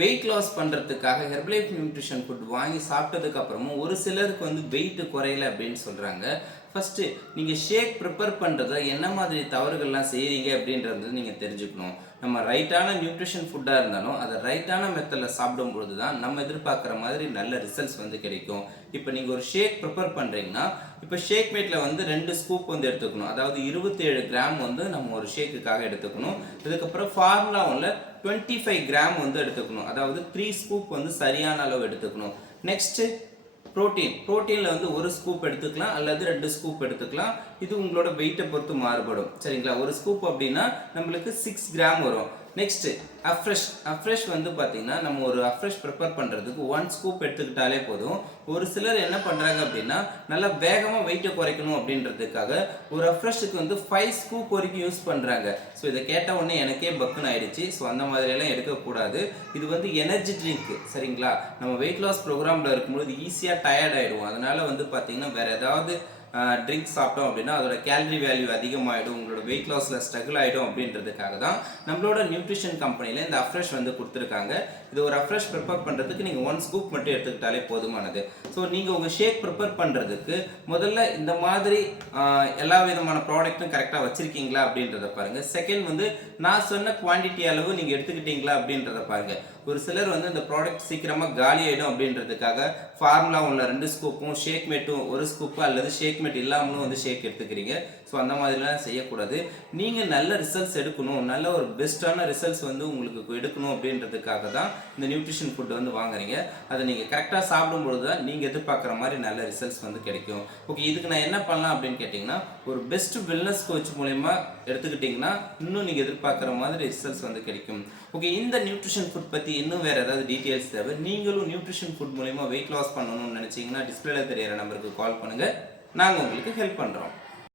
Weight loss பண்ணுறதுக்காக Herbalife nutrition food வாங்கி சாப்பிட்டதுக்கு அப்புறமும் ஒரு சிலருக்கு வந்து வெயிட் குறையல அப்படின்னு சொல்கிறாங்க. ஃபஸ்ட்டு நீங்கள் ஷேக் ப்ரிப்பேர் பண்ணுறத என்ன மாதிரி தவறுகள்லாம் செய்கிறீங்க அப்படின்றது நீங்கள் தெரிஞ்சுக்கணும். நம்ம ரைட்டான நியூட்ரிஷன் ஃபுட்டாக இருந்தாலும் அதை ரைட்டான மெத்தடில் சாப்பிடும்பொழுது தான் நம்ம எதிர்பார்க்குற மாதிரி நல்ல ரிசல்ட்ஸ் வந்து கிடைக்கும். இப்போ நீங்கள் ஒரு ஷேக் ப்ரிப்பேர் பண்ணுறீங்கன்னா, இப்போ ஷேக் மேட்டில் வந்து 2 ஸ்கூப் வந்து எடுத்துக்கணும். அதாவது 27 கிராம் வந்து நம்ம ஒரு ஷேக்குக்காக எடுத்துக்கணும். இதுக்கப்புறம் ஃபார்முலா ஒன்ல 25 கிராம் வந்து எடுத்துக்கணும். அதாவது 3 ஸ்கூப் வந்து சரியான அளவு எடுத்துக்கணும். நெக்ஸ்ட்டு புரோட்டீனில் வந்து 1 ஸ்கூப் எடுத்துக்கலாம் அல்லது 2 ஸ்கூப் எடுத்துக்கலாம். இது உங்களோட வெயிட்டை பொறுத்து மாறுபடும். சரிங்களா? 1 ஸ்கூப் அப்படின்னா நம்மளுக்கு 6 கிராம் வரும். நெக்ஸ்ட் அஃப்ரெஷ் வந்து பார்த்தீங்கன்னா, நம்ம ஒரு அஃப்ரெஷ் ப்ரிப்பேர் பண்ணுறதுக்கு 1 ஸ்கூப் எடுத்துக்கிட்டாலே போதும். ஒரு சிலர் என்ன பண்ணுறாங்க அப்படின்னா, நல்லா வேகமாக வெயிட்டை குறைக்கணும் அப்படின்றதுக்காக ஒரு அஃப்ரெஷ்ஷுக்கு வந்து 5 ஸ்கூப் வரைக்கும் யூஸ் பண்ணுறாங்க. ஸோ இதை கேட்ட உடனே எனக்கே பக்குன்னு ஆயிடுச்சு. ஸோ அந்த மாதிரியெல்லாம் எடுக்கக்கூடாது. இது வந்து எனர்ஜி ட்ரிங்க். சரிங்களா? நம்ம வெயிட் லாஸ் ப்ரோக்ராமில் இருக்கும்போது ஈஸியாக டயர்ட் ஆகிடுவோம். அதனால் வந்து பார்த்தீங்கன்னா வேறு ஏதாவது ட்ரிங்க்ஸ் சாப்பிட்டோம் அப்படின்னா அதோட கேலரி வேல்யூ அதிகமாகிடும், உங்களோட வெயிட் லாஸில் ஸ்ட்ரகிள் ஆகிடும் அப்படின்றதுக்காக தான் நம்மளோட நியூட்ரிஷன் கம்பெனியில் இந்த அஃப்ரெஷ் வந்து கொடுத்துருக்காங்க. இது ஒரு அஃப்ரெஷ் ப்ரிப்பேர் பண்ணுறதுக்கு நீங்கள் 1 ஸ்கூப் மட்டும் எடுத்துக்கிட்டாலே போதுமானது. ஸோ நீங்கள் உங்கள் ஷேக் ப்ரிப்பேர் பண்ணுறதுக்கு முதல்ல இந்த மாதிரி எல்லா விதமான ப்ராடக்ட்டும் கரெக்டாக வச்சுருக்கீங்களா அப்படின்றத பாருங்கள். செகண்ட் வந்து நான் சொன்ன குவான்டிட்டி அளவு நீங்கள் எடுத்துக்கிட்டீங்களா அப்படின்றத பாருங்கள். ஒரு சிலர் வந்து இந்த ப்ராடக்ட் சீக்கிரமாக காலி ஆகிடும் அப்படின்றதுக்காக ஃபார்முலா உள்ள 2 ஸ்கூப்பும் ஷேக் மேட்டும் 1 ஸ்கூப்பு அல்லது ஷேக் மேட் இல்லாமலும் வந்து ஷேக் எடுத்துக்கிறீங்க. ஸோ அந்த மாதிரிலாம் செய்யக்கூடாது. நீங்கள் நல்ல ரிசல்ட்ஸ் எடுக்கணும், நல்ல ஒரு பெஸ்ட்டான ரிசல்ட்ஸ் வந்து உங்களுக்கு எடுக்கணும் அப்படின்றதுக்காக தான் இந்த நியூட்ரிஷன் ஃபுட் வந்து வாங்குறீங்க. அதை நீங்கள் கரெக்டாக சாப்பிடும்பொழுது தான் நீங்கள் எதிர்பார்க்குற மாதிரி நல்ல ரிசல்ட்ஸ் வந்து கிடைக்கும். ஓகே, இதுக்கு நான் என்ன பண்ணலாம் அப்படின்னு கேட்டிங்கன்னா, ஒரு பெஸ்ட் வெல்னஸ் கோச் மூலயமா எடுத்துக்கிட்டிங்கன்னா இன்னும் நீங்கள் எதிர்பார்க்குற மாதிரி ரிசல்ட்ஸ் வந்து கிடைக்கும். ஓகே, இந்த நியூட்ரிஷன் ஃபுட் பற்றி இன்னும் வேறு ஏதாவது டீட்டெயில்ஸ் தேவை, நீங்களும் நியூட்ரிஷன் ஃபுட் மூலயமா வெயிட் லாஸ் பண்ணணும்னு நினச்சிங்கன்னா டிஸ்பிளேல தெரியிற நம்பருக்கு கால் பண்ணுங்கள். நாங்கள் உங்களுக்கு ஹெல்ப் பண்ணுறோம்.